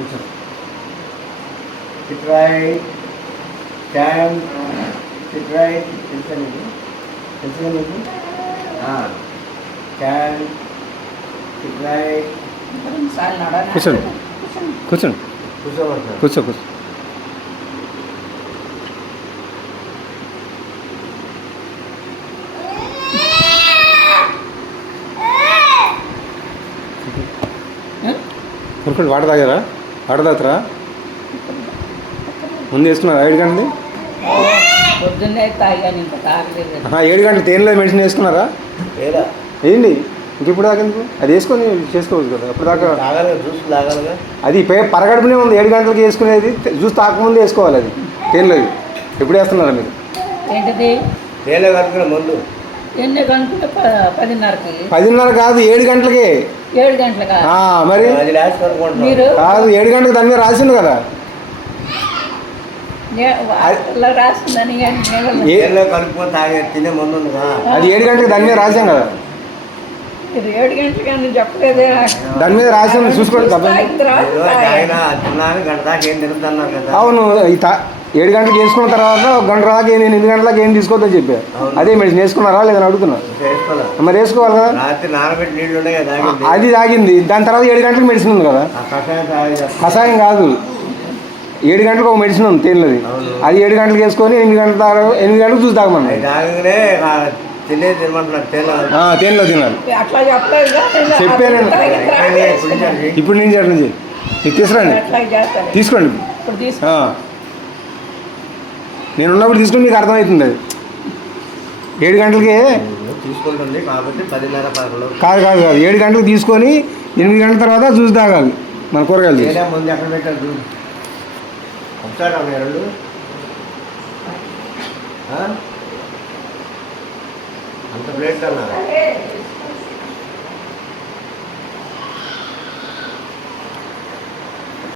Sit right, stand, sit right, listen to stand, sit right. కూర్చోండి కూర్చోండి కూర్చో కూర్చో. కొనుక్కోండి. వాటర్ తాగారా? వాటర్ తాగుతారా? ముందు వేసుకున్నారా 7 గంటలది? పొద్దున్నే తాగాను, ఇంకా తాగలేదు. 7 గంటలు తేనెలో మెడిసిన్ వేసుకున్నారా? వేయండి. ఇంకెప్పుడు తాగేందుకు? అది వేసుకొని చేసుకోవచ్చు కదా. అప్పుడు దాకా జ్యూస్ తాగాలిగా. అది పరగడుపునే ఉంది. 7 గంటలకి వేసుకునేది జ్యూస్ తాకముందు వేసుకోవాలి. అది తేనెలో ఎప్పుడు వేస్తున్నారా మీరు? ఏంటిది? తేనె కలుపుకున్న ముందు. ఎన్ని గంటలు? 10:30కి. 10:30 కాదు, 7 గంటలకి. 7 గంటలకా? మరి మీరు కాదు, 7 గంటలకు దాని మీద రాసింది కదా. రాసిందని కలుపుకొని తాగే తినే ముందు అది 7 గంటలకు దాని మీద రాసాం కదా. 7 గంటలకి అని చెప్పలేదే. దాని మీద రాసింది చూసుకోండి. అవును, 7 గంటలకు వేసుకున్న తర్వాత 1 గంట దాకా 8 గంటల దాకా ఏం తీసుకోవద్దని చెప్పా. అదే మెడిసిన్ వేసుకున్నారా లేదని అడుగుతున్నా. మరి వేసుకోవాలి కదా. అది తాగింది. దాని తర్వాత 7 గంటలకు మెడిసిన్ ఉంది కదా. కషాయం కాదు, 7 గంటలకు ఒక మెడిసిన్ ఉంది తేలినది. అది 7 గంటలకు వేసుకొని 8 గంటలకు చూసి తాగమన్నా. తేనెలో తినాలి. చెప్పాను. ఇప్పుడు నుంచి అట్లా నుంచి తీసుకురండి. తీసుకోండి. నేను ఉన్నప్పుడు తీసుకుని మీకు అర్థమవుతుంది. అది 7 గంటలకే తీసుకుంటుంది కాబట్టి 10:30 కాదు కాదు కాదు 7 గంటలకు తీసుకొని 8 గంటల తర్వాత జ్యూస్ తాగాలి. మన కూరగాయలు ముందు ఎక్కడ పెట్టారు? ఒకసారి రెండు అంత ప్లేట్ అన్నారు.